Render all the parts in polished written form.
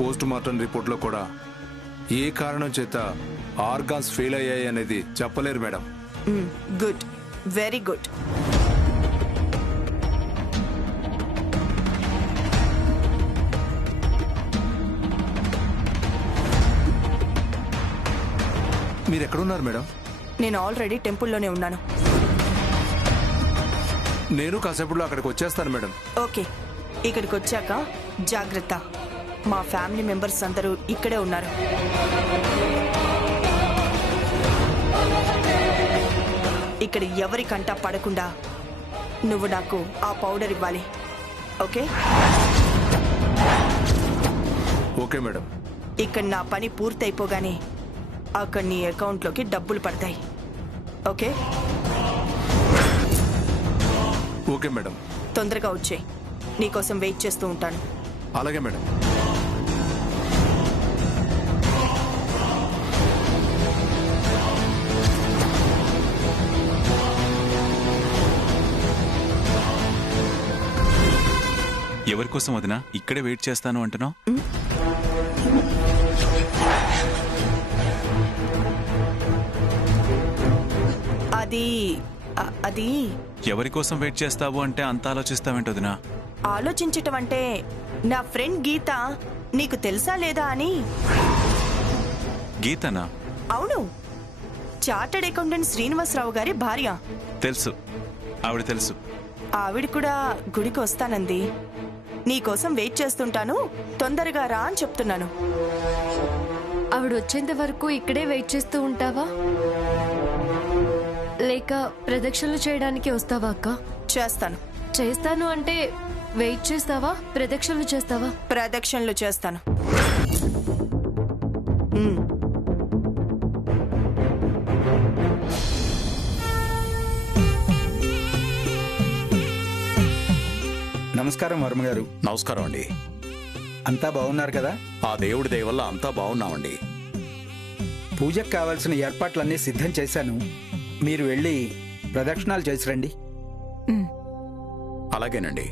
Post mortem రిపోర్ట్లో కూడా ఏ కారణం చేత ఆర్గాన్స్ ఫెయిల్ అయ్యాయి అనేది చెప్పలేరు మేడం. Good, very good. మీరు ఎక్కడున్నారు మేడం? నేను ఆల్రెడీ టెంపుల్లోనే ఉన్నాను. నేను కాసేపులో అక్కడికి వచ్చేస్తాను మేడం. ఓకే, ఇక్కడికి వచ్చాక జాగ్రత్త. మా ఫ్యామిలీ మెంబర్స్ అందరూ ఇక్కడే ఉన్నారు. ఇక్కడ ఎవరి కంటా పడకుండా నువ్వు నాకు ఆ పౌడర్ ఇవ్వాలి. ఓకే? Okay madam. ఇక్కడ నా పని పూర్తయిపోగానే అక్కడ నీ అకౌంట్లోకి డబ్బులు పడతాయి. ఓకే? Okay madam. తొందరగా వచ్చేయ్, నీకోసం వెయిట్ చేస్తూ ఉంటాను. అలాగే మేడం. ఎవరి కోసం వదినా ఇక్కడే వెయిట్ చేస్తాను అంటున్నావు? అది ఎవరి కోసం వెయిట్ చేస్తావు అంటే అంత ఆలోచిస్తావేంటి వదినా? ఆలోచించటం అంటే నా ఫ్రెండ్ గీత నీకు తెలుసా లేదా అని. గీతనా? అవును, చార్టర్డ్ అకౌంటెంట్ శ్రీనివాసరావు గారి భార్య. తెలుసు, ఆవిడ తెలుసు. ఆవిడ కూడా గుడికి వస్తానంది. నీకోసం వెయిట్ చేస్తుంటాను, తొందరగా రా అని చెప్తున్నాను. ఆవిడ వచ్చేంత వరకు ఇక్కడే వెయిట్ చేస్తూ ఉంటావా, లేక ప్రదక్షిణలు చేయడానికి వస్తావా అక్క? చేస్తాను. చేస్తాను అంటే వెయిట్ చేస్తావా, ప్రదక్షిణలు చేస్తావా? ప్రదక్షిణలు చేస్తాను. నమస్కారం వర్మ గారు. నమస్కారం అండి. అంతా బాగున్నారు కదా? ఆ దేవుడి దయ వల్ల అంతా బాగున్నామండి. పూజకు కావాల్సిన ఏర్పాట్లన్నీ సిద్ధం చేశాను. మీరు వెళ్ళి ప్రదక్షిణాలు చేసి రండి. అలాగేనండి.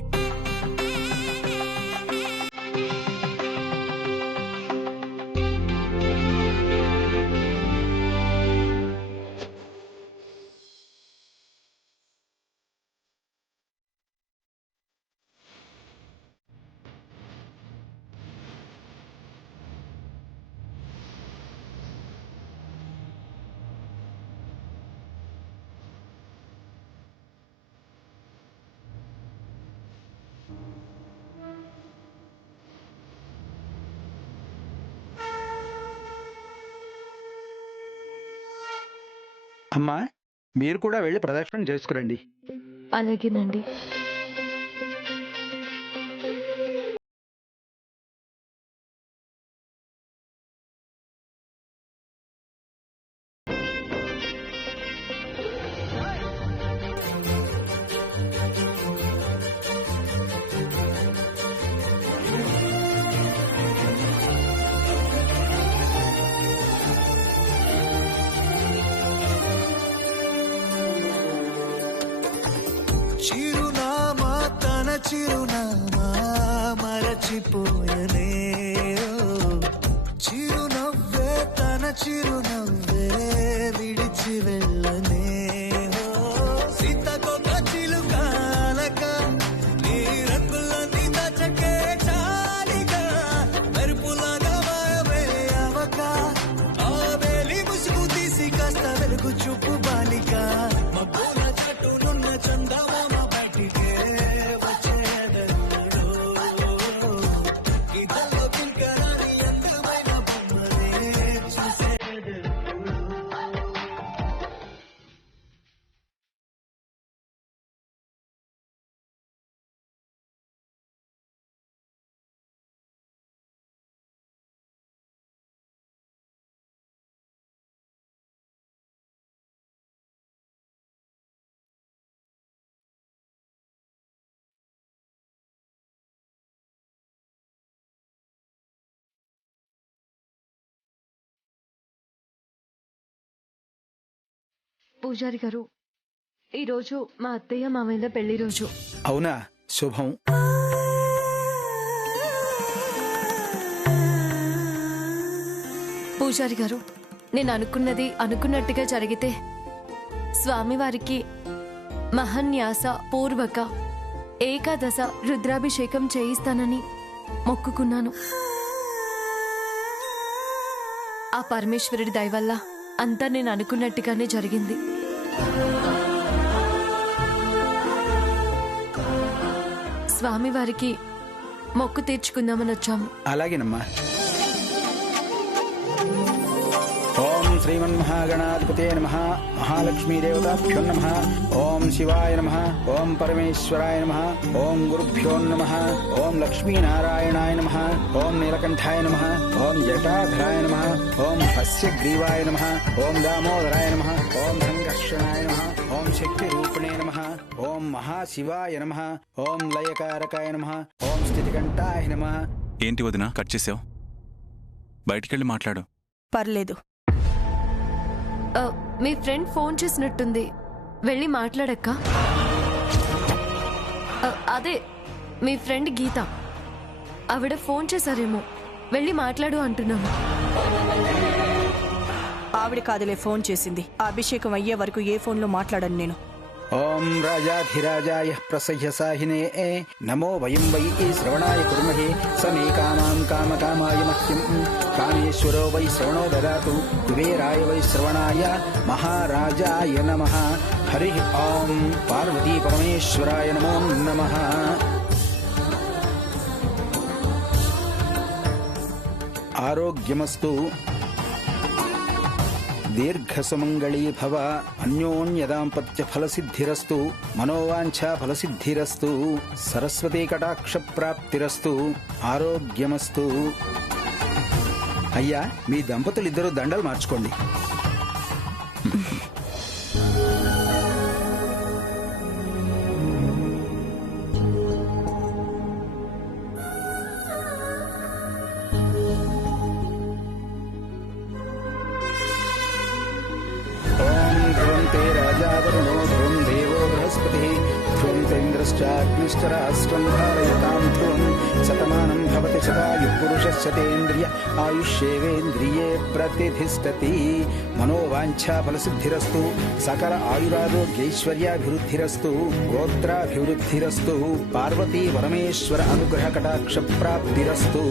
అమ్మా, మీరు కూడా వెళ్ళి ప్రదక్షిణ చేసుకురండి. అలాగేనండి. చిరునామా తన చిరునామా మరచిపోయనే, చిరునవ్వే తన చిరునవ్వే విడిచి వెళ్ళనే. సీతకొక చిలుకాలక నీ రంగులన్నీ దచకే చాలిగా, మెరుపులాగా మాయమే అవక, ఆ వేలి ముసుగు తీసి కాస్త వెలుగు చూపు బాలిక. మబ్బుల చట్టునున్న చందమామ బయటికే వచ్చేదెన్నడో, ఇదల్లో పిల్కరాని అందమైన బొమ్మనే చూసేదెన్నడో. పూజారి గారు, ఈరోజు మా అత్తయ్య మామయ్య పెళ్లి రోజు. అవునా? శుభం. పూజారి గారు, నేను అనుకున్నది అనుకున్నట్టుగా జరిగితే స్వామివారికి మహన్యాస పూర్వక ఏకాదశ రుద్రాభిషేకం చేయిస్తానని మొక్కుకున్నాను. ఆ పరమేశ్వరుడి దయ వల్ల అంతా నేను అనుకున్నట్టుగానే జరిగింది. స్వామివారికి మొక్కు తీర్చుకుందామని వచ్చాము. అలాగేనమ్మా. ఓం శ్రీమన్మహాగణాధిపతే నమః. మహాలక్ష్మీదేవతాభ్యో నమః. ఓం శివాయ నమః. ఓం పరమేశ్వరాయ నమః. ఓం గురుభ్యో నమః. ఓం లక్ష్మీనారాయణాయ నమః. ఓం నీలకంఠాయ నమః. ఓం జటాధరాయ నమః. ఓం హస్యగ్రీవాయ నమః. ఓం దామోదరాయ నమః. ఓం సంకర్షణాయ నమః. ఓం శక్తిరూపిణే నమః. ఓం మహాశివాయ నమః. ఓం లయకారకాయ నమః. ఓం స్థితికంఠాయ నమః. ఏంటి వదిన కట్ చేసావు? బయటికెళ్ళి మాట్లాడు. పర్లేదు. మీ ఫ్రెండ్ ఫోన్ చేసినట్టుంది, వెళ్ళి మాట్లాడక్క. అదే మీ ఫ్రెండ్ గీత, ఆవిడ ఫోన్ చేశారేమో, వెళ్ళి మాట్లాడు అంటున్నాము. ఆవిడ కాదులే ఫోన్ చేసింది. ఆ అభిషేకం అయ్యే వరకు ఏ ఫోన్లో మాట్లాడను నేను. ఓం రాజాధిరాజాయ ప్రసహ్య సాహినే నమో వయం వై శ్రవణాయ కుర్మహే సమే కామాం కామకామాయ మహ్యం కామేశ్వరో వై శ్రవణో దదాతు కుబేరాయ వై శ్రవణాయ మహారాజాయ నమః. హరి ఓం పార్వతీ పరమేశ్వరాయ నమో నమః. ఆరోగ్యమస్తు, దీర్ఘసుమంగళీ భవ, అన్యోన్యదాంపత్య ఫలసిద్ధిరస్తు, మనోవాంఛా ఫలసిద్ధిరస్తు, సరస్వతీ కటాక్ష ప్రాప్తిరస్తు, ఆరోగ్యమస్తు. అయ్యా, మీ దంపతులిద్దరూ దండలు మార్చుకోండి. రాజావరుణో ధ్రువం దేవో బృహస్పతి ధ్రువం తేంద్రశ్చాగ్నిశ్చరాష్ట్రం ధారయతాం ధ్రువం శతమానం భవతి శతాయు పురుషస్యతేంద్రియ ఆయుష్యేవేంద్రియే ప్రతిధిష్టతి. మనోవాంఛా ఫలసిద్ధిరస్తు, సకల ఆయురారోగ్యైశ్వర్యాభివృద్ధిరస్తు, గోత్రాభివృద్ధిరస్తు, పార్వతీ పరమేశ్వర అనుగ్రహ కటాక్ష ప్రాప్తిరస్తు.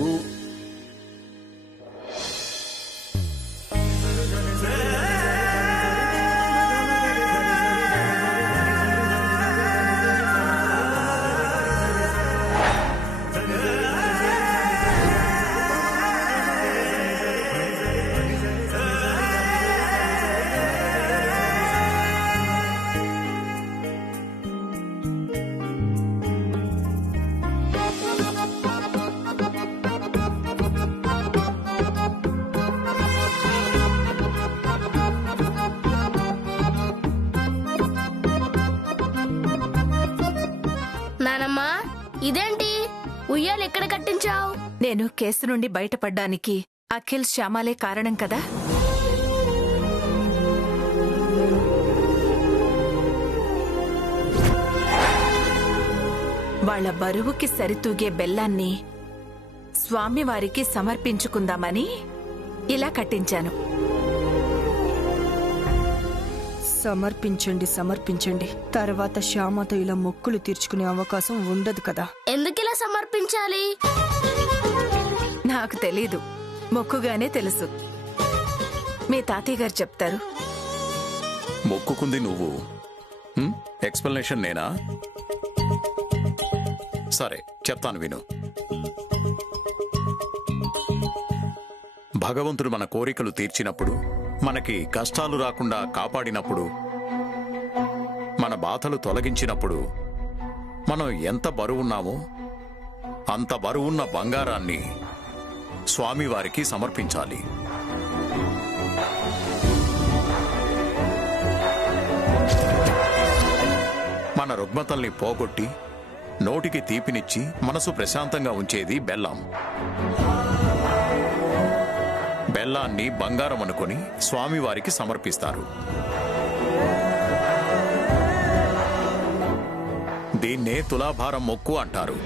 నానమ్మా, ఇదేంటి ఉయ్యాలు ఎక్కడ కట్టించావు? నేను కేసు నుండి బయటపడ్డానికి అఖిల్ శ్యామాలే కారణం కదా. వాళ్ల బరువుకి సరితూగే బెల్లాన్ని స్వామివారికి సమర్పించుకుందామని ఇలా కట్టించాను. సమర్పించండి, సమర్పించండి. తర్వాత శ్యామతో ఇలా మొక్కులు తీర్చుకునే అవకాశం ఉండదు కదా. ఎందుకిలా సమర్పించాలి? నాకు తెలీదు, మొక్కుగానే తెలుసు. మీ తాతయ్య గారు చెప్తారు. మొక్కుకుంది నువ్వు, ఎక్స్ప్లెనేషన్ నేనా? సరే చెప్తాను విను. భగవంతుడు మన కోరికలు తీర్చినప్పుడు, మనకి కష్టాలు రాకుండా కాపాడినప్పుడు, మన బాధలు తొలగించినప్పుడు మనం ఎంత బరువున్నామో అంత బరువున్న బంగారాన్ని స్వామివారికి సమర్పించాలి. మన రుగ్మతల్ని పోగొట్టి నోటికి తీపినిచ్చి మనసు ప్రశాంతంగా ఉంచేది బెల్లం. బెల్లాన్ని బంగారం అనుకుని స్వామివారికి సమర్పిస్తారు. దీన్నే తులాభారం మొక్కు అంటారు.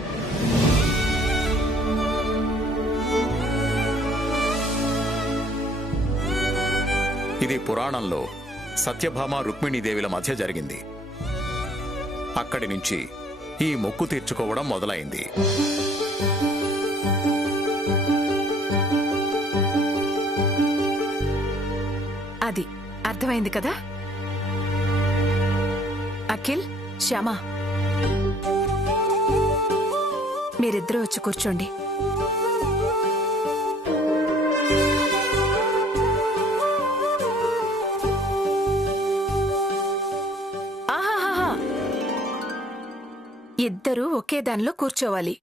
ఇది పురాణంలో సత్యభామ రుక్మిణీదేవిల మధ్య జరిగింది. అక్కడి నుంచి ఈ మొక్కు తీర్చుకోవడం మొదలైంది. అది అర్థమైంది కదా? అఖిల్, శ్యామ, మీరిద్దరూ వచ్చి కూర్చోండి. ఆహాహాహా. ఇద్దరూ ఒకే దానిలో కూర్చోవాలి.